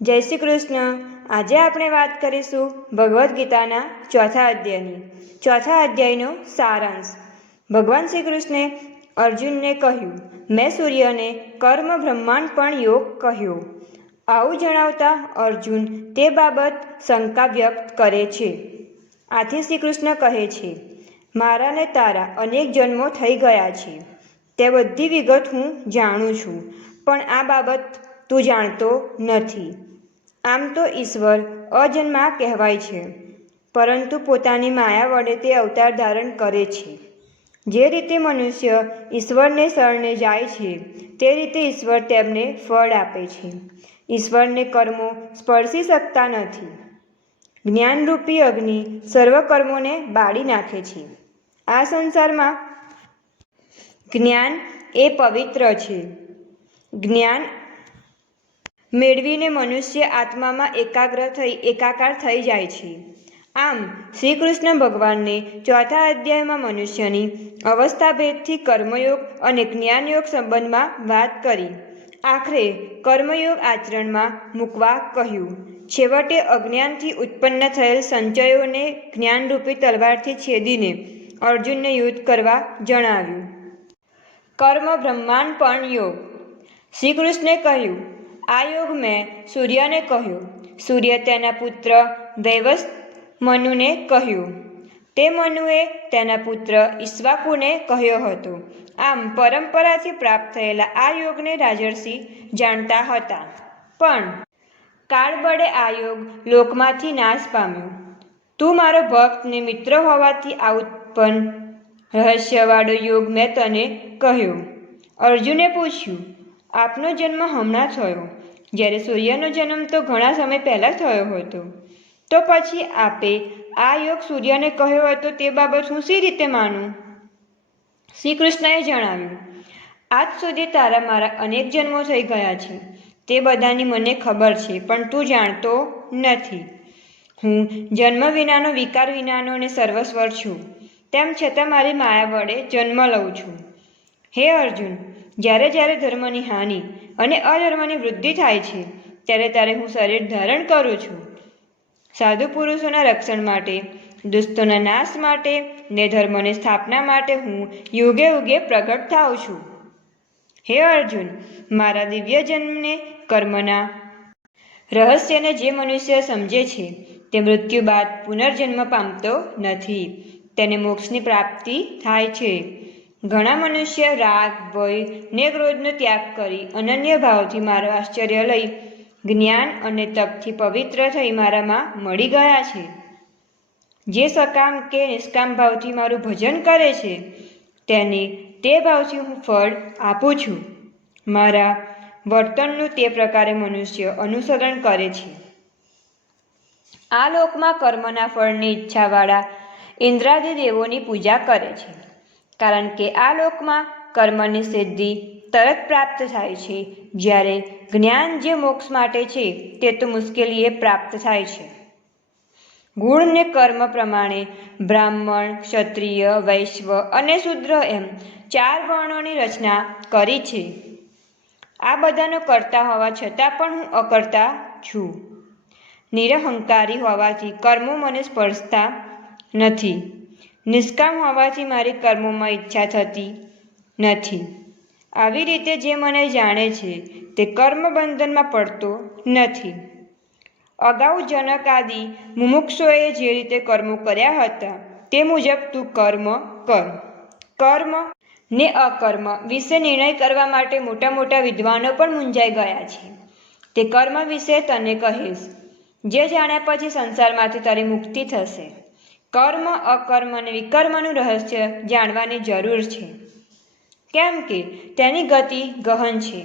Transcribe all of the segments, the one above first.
જય શ્રી કૃષ્ણ। આજે આપણે વાત કરીશું ભગવદ્ ગીતાના ચોથા અધ્યાયનો સારાંશ। ભગવાન શ્રી કૃષ્ણે અર્જુનને કહ્યું, મેં સૂર્યને કર્મ બ્રહ્માંડ પણ યોગ કહ્યો। આવું જણાવતા અર્જુન તે બાબત શંકા વ્યક્ત કરે છે। આથી શ્રી કૃષ્ણ કહે છે, મારા ને તારા અનેક જન્મો થઈ ગયા છે, તે બધી વિગત હું જાણું છું, પણ આ બાબત તું જાણતો નથી। આમ તો ઈશ્વર અજન્મા કહેવાય છે, પરંતુ પોતાની માયા વડે તે અવતાર ધારણ કરે છે। જે રીતે મનુષ્ય ઈશ્વરને શરણે જાય છે, તે રીતે ઈશ્વર તેમને ફળ આપે છે। ઈશ્વરને કર્મો સ્પર્શી શકતા નથી। જ્ઞાનરૂપી અગ્નિ સર્વ કર્મોને બાળી નાખે છે। આ સંસારમાં જ્ઞાન એ પવિત્ર છે। જ્ઞાન મેળવીને મનુષ્ય આત્મામાં એકાકાર થઈ જાય છે। આમ શ્રી કૃષ્ણ ભગવાનને ચોથા અધ્યાયમાં મનુષ્યની અવસ્થાભેદથી કર્મયોગ અને જ્ઞાનયોગ સંબંધમાં વાત કરી। આખરે કર્મયોગ આચરણમાં મૂકવા કહ્યું। છેવટે અજ્ઞાનથી ઉત્પન્ન થયેલ સંચયોને જ્ઞાનરૂપી તલવારથી છેદીને અર્જુનને યુદ્ધ કરવા જણાવ્યું। કર્મ બ્રહ્માંડ પણ યોગ। શ્રી કૃષ્ણે કહ્યું, આ યોગ મેં સૂર્યને કહ્યો। સૂર્ય તેના પુત્ર વૈવસ્વત મનુને કહ્યો। તે મનુએ તેના પુત્ર ઈક્ષ્વાકુને કહ્યો હતો। આમ પરંપરાથી પ્રાપ્ત થયેલા આ યોગને રાજર્ષિ જાણતા હતા, પણ કાળબળે આ યોગ લોકમાંથી નાશ પામ્યો। તું મારો ભક્ત ને મિત્ર હોવાથી આ ઉત્પન્ન રહસ્યવાળો યોગ મેં તને કહ્યો। અર્જુને પૂછ્યું, આપનો જન્મ હમણાં થયો, જ્યારે સૂર્યનો જન્મ તો ઘણા સમય પહેલાં થયો હતો, તો પછી આપે આ યોગ સૂર્યને કહ્યો હતો તે બાબત હું શી રીતે માનું? શ્રી કૃષ્ણએ જણાવ્યું, આજ સુધી તારા મારા અનેક જન્મો થઈ ગયા છે, તે બધાની મને ખબર છે, પણ તું જાણતો નથી। હું જન્મ વિનાનો, વિકાર વિનાનો અને સર્વસ્વર છું, તેમ છતાં મારી માયા વડે જન્મ લઉં છું। હે અર્જુન, જ્યારે જ્યારે ધર્મની હાનિ અને અધર્મની વૃદ્ધિ થાય છે, ત્યારે હું શરીર ધારણ કરું છું। સાધુ પુરુષોના રક્ષણ માટે, દુષ્ટોના નાશ માટે ને ધર્મની સ્થાપના માટે હું યુગે યુગે પ્રગટ થાઉં છું। હે અર્જુન, મારા દિવ્ય જન્મને કર્મના રહસ્યને જે મનુષ્ય સમજે છે, તે મૃત્યુ બાદ પુનર્જન્મ પામતો નથી, તેને મોક્ષની પ્રાપ્તિ થાય છે। ઘણા મનુષ્ય રાગ, ભય ને ક્રોધનો ત્યાગ કરી અનન્ય ભાવથી મારો આશ્ચર્ય લઈ જ્ઞાન અને તપથી પવિત્ર થઈ મારામાં મળી ગયા છે। જે સકામ કે નિષ્કામ ભાવથી મારું ભજન કરે છે, તેને તે ભાવથી હું ફળ આપું છું। મારા વર્તનનું તે પ્રકારે મનુષ્ય અનુસરણ કરે છે। આ લોકમાં કર્મના ફળની ઈચ્છાવાળા ઇન્દ્રાદિ દેવોની પૂજા કરે છે, કારણ કે આ લોકમાં કર્મની સિદ્ધિ તરત પ્રાપ્ત થાય છે, જ્યારે જ્ઞાન જે મોક્ષ માટે છે તે તો મુશ્કેલીએ પ્રાપ્ત થાય છે। ગુણ ને કર્મ પ્રમાણે બ્રાહ્મણ, ક્ષત્રિય, વૈશ્ય અને શૂદ્ર એમ 4 વર્ણોની રચના કરી છે। આ બધાનો કરતા હોવા છતાં પણ હું અકર્તા છું। નિરહંકારી હોવાથી કર્મો મને સ્પર્શતા નથી। નિષ્કામ હોવાથી મારી કર્મોમાં ઈચ્છા થતી નથી। આવી રીતે જે મને જાણે છે, તે કર્મ બંધનમાં પડતો નથી। અગાઉ જનક આદિ મુમુક્ષુઓએ જે રીતે કર્મો કર્યા હતા, તે મુજબ તું કર્મ કર। કર્મ ને અકર્મ વિશે નિર્ણય કરવા માટે મોટા મોટા વિદ્વાનો પણ મૂંઝાઈ ગયા છે। તે કર્મ વિશે તને કહીશ, જે જાણ્યા પછી સંસારમાંથી તારી મુક્તિ થશે। કર્મ, અકર્મ અને વિકર્મનું રહસ્ય જાણવાની જરૂર છે, કેમ કે તેની ગતિ ગહન છે।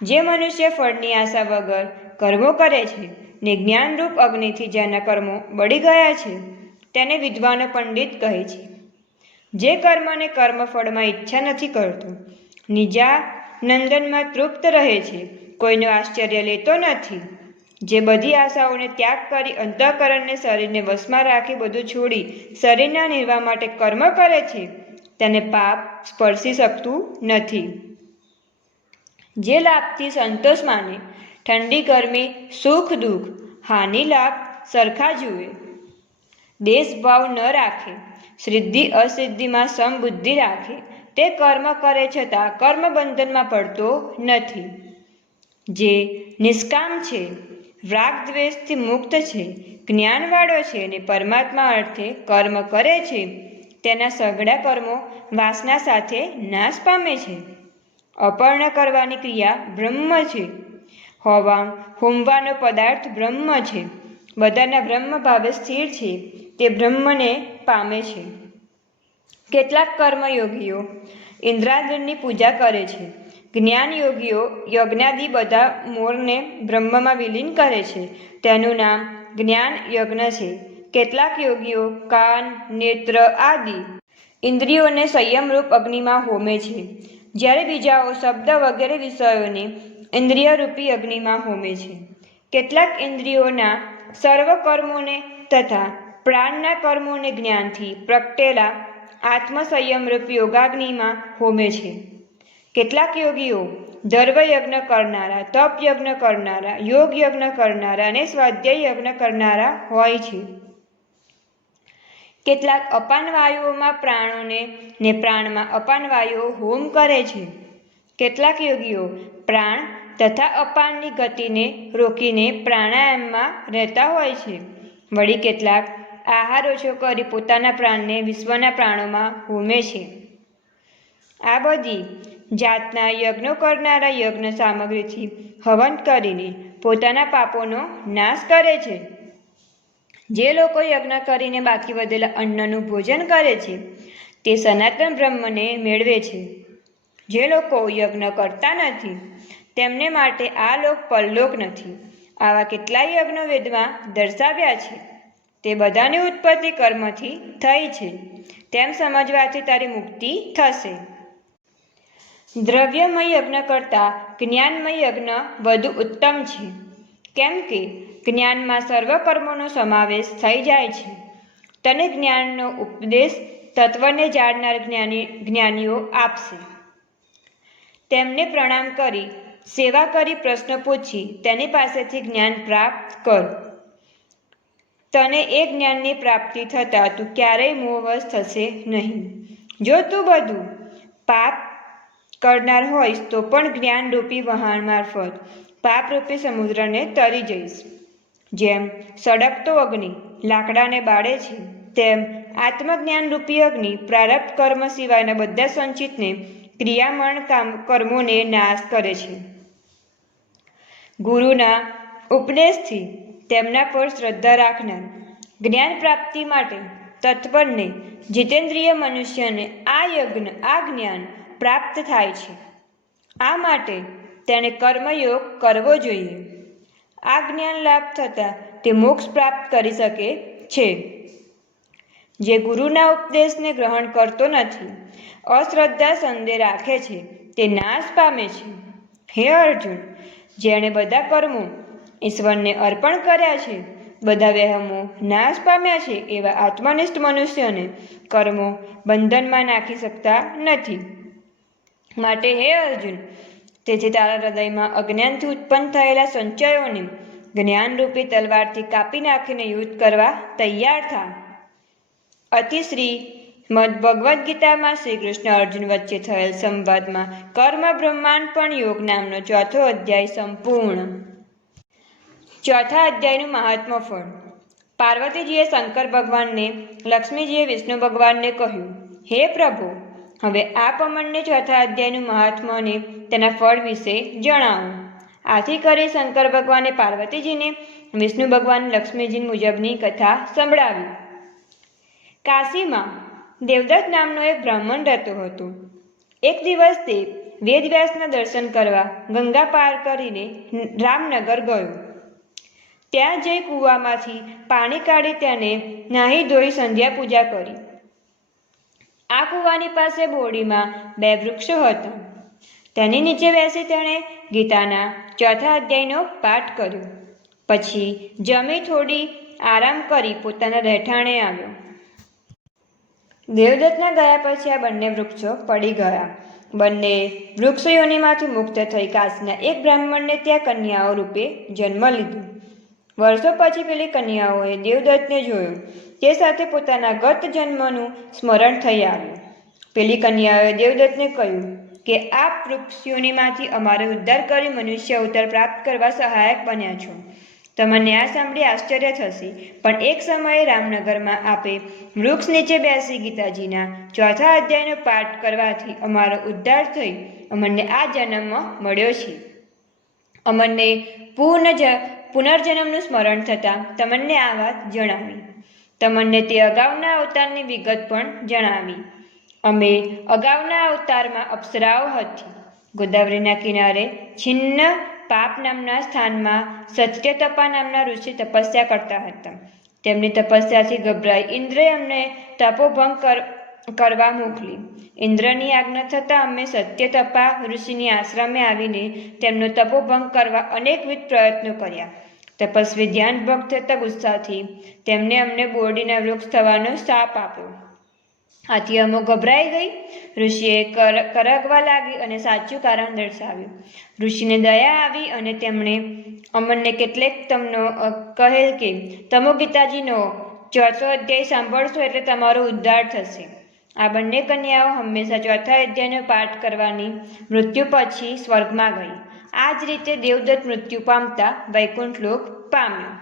જે મનુષ્ય ફળની આશા વગર કર્મો કરે છે ને જ્ઞાનરૂપ અગ્નિથી જેના કર્મો બળી ગયા છે, તેને વિદ્વાનો પંડિત કહે છે। જે કર્મને કર્મફળમાં ઈચ્છા નથી કરતો, નિજાનંદનમાં તૃપ્ત રહે છે, કોઈનું આશ્ચર્ય લેતો નથી, જે બધી આશાઓને ત્યાગ કરી અંતઃકરણને શરીરને વશમાં રાખી બધું છોડી શરીરના નિર્વાહ માટે કર્મ કરે છે, તેને પાપ સ્પર્શી શકતું નથી। જે લાભથી સંતોષ માને ઠંડી ગરમી, સુખ દુઃખ, હાનિ લાભ સરખા જુએ. દેશભાવ ન રાખે, સિદ્ધિ અસિદ્ધિમાં સમબુદ્ધિ રાખે, તે કર્મ કરે છતાં કર્મબંધનમાં પડતો નથી. જે નિષ્કામ છે, રાગ દ્વેષથી મુક્ત છે, જ્ઞાનવાળો છે અને પરમાત્મા અર્થે કર્મ કરે છે, તેના સઘળા કર્મો વાસના સાથે નાશ પામે છે. અપર્ણ કરવાની ક્રિયા બ્રહ્મ છે. હોમવાનો પદાર્થ બ્રહ્મ છે. બધાના બ્રહ્મ ભાવે સ્થિર છે, તે બ્રહ્મને પામે છે. કેટલાક કર્મયોગીઓ ઇન્દ્રાદિની પૂજા કરે છે. જ્ઞાન યોગીઓ યજ્ઞાદિ બધા મોરને બ્રહ્મમાં વિલીન કરે છે. તેનું નામ જ્ઞાન યજ્ઞ છે. કેટલાક યોગીઓ કાન, નેત્ર આદિ ઇન્દ્રિયોને સંયમરૂપ અગ્નિમાં હોમે છે, જ્યારે બીજાઓ શબ્દ વગેરે વિષયોને ઇન્દ્રિયરૂપી અગ્નિમાં હોમે છે. કેટલાક ઇન્દ્રિયોના સર્વ કર્મોને તથા પ્રાણના કર્મોને જ્ઞાનથી પ્રગટેલા આત્મસંયમરૂપ યોગાગ્નિમાં હોમે છે. કેટલાક યોગીઓ ધર્મયજ્ઞ કરનારા, તપયજ્ઞ કરનારા, યોગ યજ્ઞ કરનારા અને સ્વાધ્યાય યજ્ઞ કરનારા હોય છે. કેટલાક અપાન વાયુઓમાં પ્રાણોને ને પ્રાણમાં અપાન વાયુઓ હોમ કરે છે. કેટલાક યોગીઓ પ્રાણ તથા અપાનની ગતિને રોકીને પ્રાણાયામમાં રહેતા હોય છે. વળી કેટલાક આહાર ઓછો કરી પોતાના પ્રાણને વિશ્વના પ્રાણોમાં હોમે છે. આ બધી જાતના યજ્ઞો કરનારા યજ્ઞ સામગ્રીથી હવન કરીને પોતાના પાપોનો નાશ કરે છે. જે લોકો યજ્ઞ કરીને બાકી વધેલા અન્નનું ભોજન કરે છે, તે સનાતન બ્રહ્મને મેળવે છે. જે લોકો યજ્ઞ કરતા નથી, તેમને માટે આ લોક પરલોક નથી. આવા કેટલાય યજ્ઞો વેદમાં દર્શાવ્યા છે. તે બધાની ઉત્પત્તિ કર્મથી થઈ છે, તેમ સમજવાથી તારી મુક્તિ થશે. દ્રવ્યમય યજ્ઞ કરતાં જ્ઞાનમય યજ્ઞ વધુ ઉત્તમ છે, કેમ કે જ્ઞાનમાં સર્વ કર્મોનો સમાવેશ થઈ જાય છે. તને જ્ઞાનનો ઉપદેશ તત્વને જાણનાર જ્ઞાનીઓ આપશે. તેમને પ્રણામ કરી, સેવા કરી, પ્રશ્ન પૂછી તેની પાસેથી જ્ઞાન પ્રાપ્ત કર. તને એ જ્ઞાનની પ્રાપ્તિ થતાં તું ક્યારેય મોહવશ થશે નહીં. જો તું બધું પાપ કરનાર હોઈશ તો પણ જ્ઞાનરૂપી વહાણ મારફત પાપરૂપી સમુદ્રને તરી જઈશ. જેમ સળગતો અગ્નિ લાકડાને બાળે છે, તેમ આત્મજ્ઞાનરૂપી અગ્નિ પ્રારબ્ધ કર્મ સિવાયના બધા સંચિતને ક્રિયામણ કર્મોને નાશ કરે છે. ગુરુના ઉપદેશથી તેમના પર શ્રદ્ધા રાખનાર જ્ઞાન પ્રાપ્તિ માટે તત્પરને જીતેન્દ્રિય મનુષ્યને આ જ્ઞાન પ્રાપ્ત થાય છે. આ માટે તેણે કર્મયોગ કરવો જોઈએ. આ જ્ઞાન લાભ થતાં તે મોક્ષ પ્રાપ્ત કરી શકે છે. જે ગુરુના ઉપદેશને ગ્રહણ કરતો નથી, અશ્રદ્ધા સંદેહ રાખે છે, તે નાશ પામે છે. હે અર્જુન, જેણે બધા કર્મો ઈશ્વરને અર્પણ કર્યા છે, બધા વહેમો નાશ પામ્યા છે, એવા આત્મનિષ્ઠ મનુષ્યને કર્મો બંધનમાં નાખી શકતા નથી. માટે હે અર્જુન, તેથી તારા હૃદયમાં અજ્ઞાનથી ઉત્પન્ન થયેલા સંચયોને જ્ઞાનરૂપી તલવારથી કાપી નાખીને યુદ્ધ કરવા તૈયાર થા. અતિ શ્રી ભગવદ્ ગીતામાં શ્રી કૃષ્ણ અર્જુન વચ્ચે થયેલ સંવાદમાં કર્મ બ્રહ્માંડપણ યોગ નામનો 4થો અધ્યાય સંપૂર્ણ. 4થા અધ્યાયનું મહાત્મ ફળ. પાર્વતીજીએ શંકર ભગવાનને, લક્ષ્મીજીએ વિષ્ણુ ભગવાનને કહ્યું, હે પ્રભુ, હવે આપ અમને 4થા અધ્યાયનું મહાત્મ્ય અને તેના ફળ વિશે જણાવો. આથી કરી શંકર ભગવાને પાર્વતીજીને, વિષ્ણુ ભગવાન લક્ષ્મીજી મુજબની કથા સંભળાવી. કાશીમાં દેવદત્ત નામનો એક બ્રાહ્મણ રહેતો હતો. એક દિવસ તે વેદવ્યાસના દર્શન કરવા ગંગા પાર કરીને રામનગર ગયો. ત્યાં જઈ કૂવામાંથી પાણી કાઢી તેને નાહી ધોઈ સંધ્યા પૂજા કરી. આ કૂવાની પાસે બોરડીમાં 2 વૃક્ષો હતા. તેની નીચે બેસી તેણે ગીતાના 4થા અધ્યાયનો પાઠ કર્યો. પછી જમી થોડી આરામ કરી પોતાના રહેઠાણે આવ્યો. દેવદત્તના ગયા પછી આ બંને વૃક્ષો પડી ગયા. બંને વૃક્ષ યોનિમાંથી મુક્ત થઈ કાશીના એક બ્રાહ્મણને ત્યાં કન્યાઓ રૂપે જન્મ લીધો. વર્ષો પછી પેલી કન્યાઓએ દેવદત્તને જોયો. તે સાથે પોતાના ગત જન્મનું સ્મરણ થઈ આવ્યું. પેલી કન્યાઓએ દેવદત્તને કહ્યું કે આપ વૃક્ષ યોનિમાંથી અમારો ઉદ્ધાર કરી મનુષ્ય અવતાર પ્રાપ્ત કરવા સહાયક બન્યા છો. તમને આ સાંભળી આશ્ચર્ય થશે, પણ એક સમયે રામનગરમાં આપે વૃક્ષ નીચે બેસી ગીતાજીના 4થા અધ્યાયનો પાઠ કરવાથી અમારો ઉદ્ધાર થઈ અમને આ જન્મ મળ્યો છે. અમને પુનર્જન્મનું સ્મરણ થતાં તમને આ વાત જણાવી. તમને તે અગાઉના અવતારની વિગત પણ જણાવી. અમે અગાઉના અવતારમાં અપ્સરાઓ હતી. ગોદાવરીના કિનારે છિન્ન પાપ નામના સ્થાનમાં સત્યતપા નામના ઋષિ તપસ્યા કરતા હતા. તેમની તપસ્યાથી ગભરાઈ ઇન્દ્રએ અમને તપોભંગ કરવા મોકલી. ઇન્દ્રની આજ્ઞા થતાં અમે સત્યતપા ઋષિની આશ્રમે આવીને તેમનો તપોભંગ કરવા અનેકવિધ પ્રયત્નો કર્યા. તપસ્વી ધ્યાન ભંગ થતા ગુસ્સાથી તેમને અમને બોરડીના વૃક્ષ થવાનો શાપ આપ્યો. આથી અમો ગભરાઈ ગઈ. ઋષિએ કરગવા લાગી અને સાચું કારણ દર્શાવ્યું. ઋષિને દયા આવી અને તેમણે અમને કેટલેક તમનો કહેલ કે તમો ગીતાજીનો 4થો અધ્યાય સાંભળશો એટલે તમારો ઉદ્ધાર થશે. આ બંને કન્યાઓ હંમેશા 4થા અધ્યાયનો પાઠ કરવાની મૃત્યુ પછી સ્વર્ગમાં ગઈ. આ જ રીતે દેવદત્ત મૃત્યુ પામતા વૈકુંઠ લોક પામ્યો.